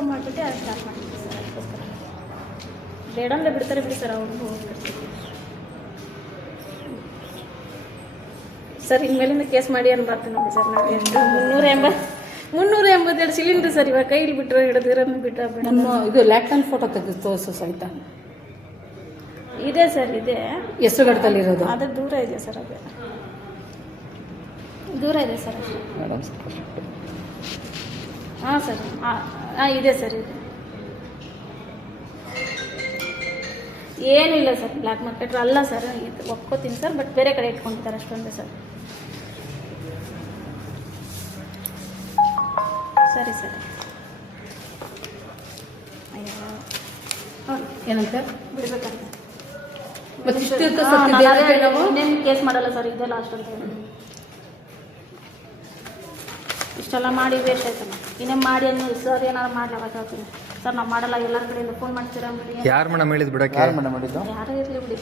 Confirm ಮಾಡಿಬಿಟ್ಟು ಅದು start ಮಾಡ್ತೀವಿ ಸರ್. ಅದಕ್ಕೋಸ್ಕರ ಬೇಡ ಅಂದರೆ ಬಿಡ್ತಾರೆ ಬಿಡಿ ಸರ್ ಅವ್ರಿಗೂ ಸರ್. ಇನ್ಮೇಲಿಂದ ಕೇಸ್ ಮಾಡಿ ಅನ್ಬಾರ್ದು ನೋಡಿ ಸರ್. ನಾವು ಎಷ್ಟು 382 ಸಿಲಿಂಡ್ರ್ ಸರ್. ಇವಾಗ ಕೈಲಿ ಬಿಟ್ಟರೆ ಹಿಡಿದಿರೋನು ಬಿಟ್ಟು ನಮ್ಮ ಇದು ಲ್ಯಾಪ್ಟಾಪ್ ಫೋಟೋ ತೆಗೆದು ತೋರಿಸು ಸಹಿತ ಇದೆ ಸರ್. ಇದೆ ಹೆಸರುಗಡದಲ್ಲಿರೋದು. ಅದು ದೂರ ಇದೆ ಸರ್. ಅದೇ ದೂರ ಇದೆ ಸರ್ ಅಷ್ಟೇ. ಹಾಂ ಸರ್. ಹಾಂ ಇದೆ ಸರ್. ಇದೆ ಏನಿಲ್ಲ ಸರ್. ಬ್ಲ್ಯಾಕ್ ಮಾರ್ಕೆಟ್ ಅಲ್ಲ ಸರ್. ಒಪ್ಕೋತೀನಿ ಸರ್. ಬಟ್ ಬೇರೆ ಕಡೆ ಇಟ್ಕೊಂಡಿದ್ದಾರೆ ಅಷ್ಟೊಂದೇ ಸರ್. ಸರಿ ಸರಿ. ಏನಂತ ಬಿಡ್ಬೇಕಂತ ನಾವು ಇನ್ನೇನು ಕೇಸ್ ಮಾಡಲ್ಲ ಸರ್. ಇದೇ ಲಾಸ್ಟ್ ಅಂತ ಹೇಳಿ ಇಷ್ಟೆಲ್ಲ ಮಾಡಿ ವೇಸ್ಟ್ ಆಯ್ತಲ್ಲ. ಇನ್ನೇನು ಮಾಡಿ ಅನ್ನೋ ಸರ್ ಏನಾರು ಮಾಡಲಿ ಅವಾಗ ಹೇಳ್ತೀನಿ ಸರ್. ನಾವು ಮಾಡಲ್ಲ. ಎಲ್ಲರ ಕಡೆಯಿಂದ ಫೋನ್ ಮಾಡ್ತೀರಾ ಬಿಡಿ. ಯಾರು ಮೇಡಮ್ ಹೇಳಿದ್ ಬಿಡಕ್ಕೆ? ಯಾರು ಮೇಡಮ್ ಮಾಡಿದ್ದು? ಯಾರೇ ಇರಲಿ ಬಿಡಿ.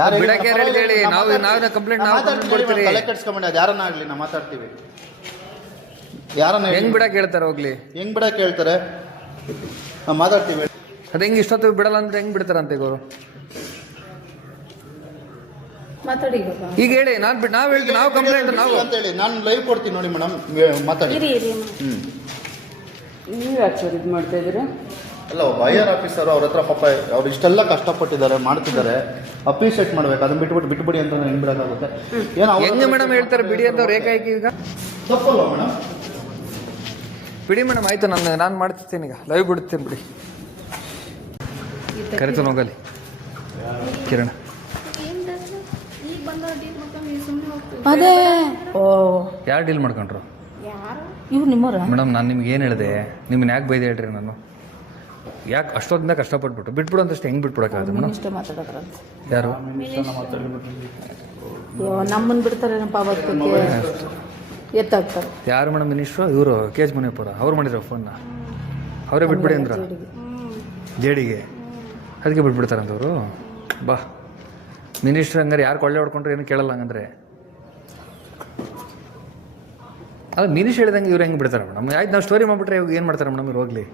ಯಾರು ಬಿಡಕ್ಕೆ ಹೇಳಿ. ನಾವು ಕಂಪ್ಲೇಂಟ್ ಕೊಡ್ತೀವಿ. ತಲೆ ಕೆಡ್ಸ್ಕೊಂಬೇಡಿ. ಅದು ಯಾರನ್ನ ಆಗಲಿ ನಾವು ಮಾತಾಡ್ತೀವಿ. ಯಾರನ್ನ ಹೆಂಗ್ ಬಿಡಕ್ಕೆ ಹೇಳ್ತಾರೆ? ಹೋಗ್ಲಿ. ಹೆಂಗ್ ಬಿಡಕ್ಕೆ ಹೇಳ್ತಾರೆ? ನಾವು ಮಾತಾಡ್ತೀವಿ. ಅದು ಹೆಂಗೆ ಇಷ್ಟೊತ್ತು ಬಿಡಲ್ಲ ಅಂದ್ರೆ ಹೆಂಗ್ ಬಿಡ್ತಾರಂತ ಈಗ ಅವರು? ಮಾತಾಡಿ ಈಗ ಹೇಳಿ. ನಾವು ಹೇಳ್ತೀವಿ. ನಾವು ಕಂಪ್ಲೇಂಟ್ ನಾವು ಅಂತ ಹೇಳಿ ನಾನು ಲೈವ್ ಕೊಡ್ತೀನಿ ನೋಡಿ ಮೇಡಮ್. ಮಾತಾಡಿ. ಇರಿ ಇರಿ. ನೀವು ಯಾಕೆ ಸರ್ ಇದು ಮಾಡ್ತಾ ಇದ್ದೀರಾ? ಅಲ್ಲ, ಒಬ್ಬ ಐಆರ್ ಆಫೀಸರ್ ಅವ್ರ ಹತ್ರ ಪಾಪ ಅವ್ರು ಇಷ್ಟೆಲ್ಲ ಕಷ್ಟಪಟ್ಟಿದ್ದಾರೆ, ಮಾಡ್ತಿದ್ದಾರೆ. ಅಪ್ರಿಷಿಯೇಟ್ ಮಾಡ್ಬೇಕು. ಅದನ್ನ ಬಿಟ್ಬಿಡಿ ಅಂತ ಹೆಂಗ್ ಬಿಡೋಕ್ಕಾಗುತ್ತೆ? ಹೆಂಗೆ ಮೇಡಮ್ ಹೇಳ್ತಾರೆ ಬಿಡಿ ಅಂತ ಅವ್ರು ಏಕಾಏಕಿ? ಈಗ ತಪ್ಪಲ್ವಾ ಮೇಡಮ್? ಬಿಡಿ ಮೇಡಮ್. ಆಯ್ತು, ನಾನು ಮಾಡ್ತಿರ್ತೀನಿ. ಈಗ ಲೈವ್ ಬಿಡ್ತೀನಿ ಬಿಡಿ. ಕರಿತಾನೆ ಹೋಗಲಿ ಕಿರಣ. ಅದೇ ಓ ಯಾರು ಡೀಲ್ ಮಾಡ್ಕೊಂಡ್ರು? ಇವ್ರು ನಿಮ್ಮವ್ರ? ಮೇಡಮ್, ನಾನು ನಿಮ್ಗೆ ಏನು ಹೇಳಿದೆ? ನಿಮ್ಮನ್ನ ಯಾಕೆ ಬೈದೆ ಹೇಳ್ರಿ? ನಾನು ಯಾಕೆ ಅಷ್ಟೊಂದಿಂದ ಕಷ್ಟಪಟ್ಬಿಟ್ಟು ಬಿಟ್ಬಿಡು ಅಂತಷ್ಟು ಹೆಂಗೆ ಬಿಟ್ಬಿಡೋಕ್ಕಾಗತ್ತೆ ಮೇಡಮ್? ಇಷ್ಟ ಮಾತಾಡೋದ್ರಂತ ಯಾರು ನಮ್ಮನ್ನು ಬಿಡ್ತಾರೇನಪ್ಪ? ಅವತ್ತಕ್ಕೆ ಎತ್ತಾಗ್ತಾರೆ. ಯಾರು ಮೇಡಮ್? ಮಿನಿಸ್ಟ್ರು ಇವರು ಕೆ ಎಚ್ ಮುನಿಯಪ್ಪರ. ಅವ್ರು ಮಾಡಿರೋ ಫೋನ್ನ ಅವರೇ ಬಿಟ್ಬಿಡಿ ಅಂದ್ರ ಜೇಡಿಗೆ. ಅದಕ್ಕೆ ಬಿಟ್ಬಿಡ್ತಾರಂತವ್ರು. ಬಾ ಮಿನಿಸ್ಟ್ರ್ ಹಂಗಾರೆ ಯಾರು ಕೊಳ್ಳೆ ಹೊಡ್ಕೊಂಡ್ರೆ ಏನು ಕೇಳಲ್ಲ ಹಂಗಂದ್ರೆ? ಅದು ಮಿನಿಸ್ಟ್ರ್ ಹೇಳಿದಂಗೆ ಇವ್ರು ಹೆಂಗೆ ಬಿಡ್ತಾರೆ ಮೇಡಮ್? ಆಯ್ತು, ನಾವು ಸ್ಟೋರಿ ಮಾಡಿಬಿಟ್ರೆ ಇವಾಗ ಏನು ಮಾಡ್ತಾರೆ ಮೇಡಮ್? ಇವ್ರು ಹೋಗ್ಲಿ.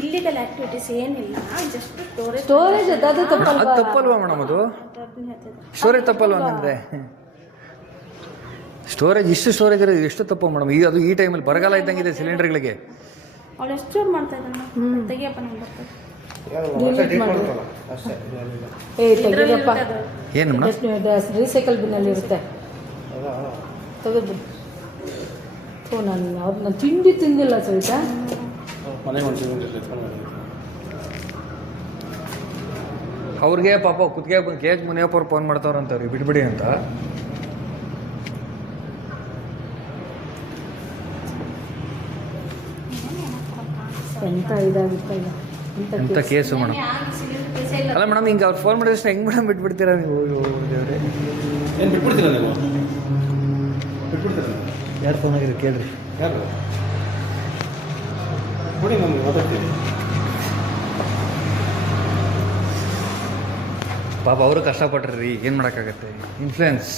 ಇಲ್ಲಿಗಲ್ ಆಕ್ಟಿವಿಟೀಸ್ ಏನಿಲ್ಲ. ಜಸ್ಟ್ ಸ್ಟೋರೇಜ್ ಅದು ತಪ್ಪಲ್ವಾ ಮೇಡಮ್? ಅದು ಸ್ಟೋರೇಜ್ ತಪ್ಪಲ್ವಾ ಹಂಗಂದ್ರೆ? ಸ್ಟೋರೇಜ್ ಇಷ್ಟು ಸ್ಟೋರೇಜ್ ಇರೋದು ಎಷ್ಟು ತಪ್ಪು ಮೇಡಮ್? ಅದು ಈ ಟೈಮಲ್ಲಿ ಬರಗಾಲ ಇದ್ದಂಗಿದೆ ಸಿಲಿಂಡರ್ಗಳಿಗೆ. ಅವಳು ಎಷ್ಟು ಜೋರು ಮಾಡ್ತಾ ಇದ್ದಾನೆ. ತೆಗಿಯಪ್ಪ ನಂಗೆ ಬರ್ತದೆ. ತೆಗೀರಪ್ಪ. ಏನು ಮೇಡಮ್? ರೀಸೈಕಲ್ ಬಿನ್ನಲ್ಲಿ ಇರುತ್ತೆ, ತೆಗೆದು. ನಾನು ತಿಂಡಿ ತಿಂದಿಲ್ಲ ಸವಿತಾ. ಅವ್ರಿಗೆ ಪಾಪ ಕುತ್ತಿಗೆ ಕೆ ಎಚ್ ಮುನಿಯಪ್ಪ ಅವ್ರು ಫೋನ್ ಮಾಡ್ತಾವ್ರಂತವ್ರಿಗೆ ಬಿಟ್ಬಿಡಿ ಅಂತ. ಎಂತ ಇದಾಗಿತ್ತಲ್ಲ ಎಂತ ಕೇಸು ಮೇಡಮ್? ಅಲ್ಲ ಮೇಡಮ್, ಹಿಂಗೆ ಅವ್ರು ಫೋನ್ ಮಾಡಿದಷ್ಟು ಹೆಂಗೆ ಮೇಡಮ್ ಬಿಟ್ಬಿಡ್ತೀರಾ ನೀವು? ದೇವ್ರೆ, ಏನು ಬಿಟ್ಬಿಡ್ತೀರಾ ನೀವು? ಬಿಟ್ಬಿಡ್ತೀರಾ? ಯಾರು ಫೋನ್ ಆಗಿದ್ರು ಕೇಳ್ರಿ. ಯಾರು ಕೊಡಿ, ನಮ್ಗೆ ಮಾತಾಡ್ತೀವಿ. ಪಾಪ ಅವರು ಕಷ್ಟಪಟ್ರಿ, ಏನು ಮಾಡೋಕ್ಕಾಗತ್ತೆ? ಇನ್ಫ್ಲೂಯೆನ್ಸ್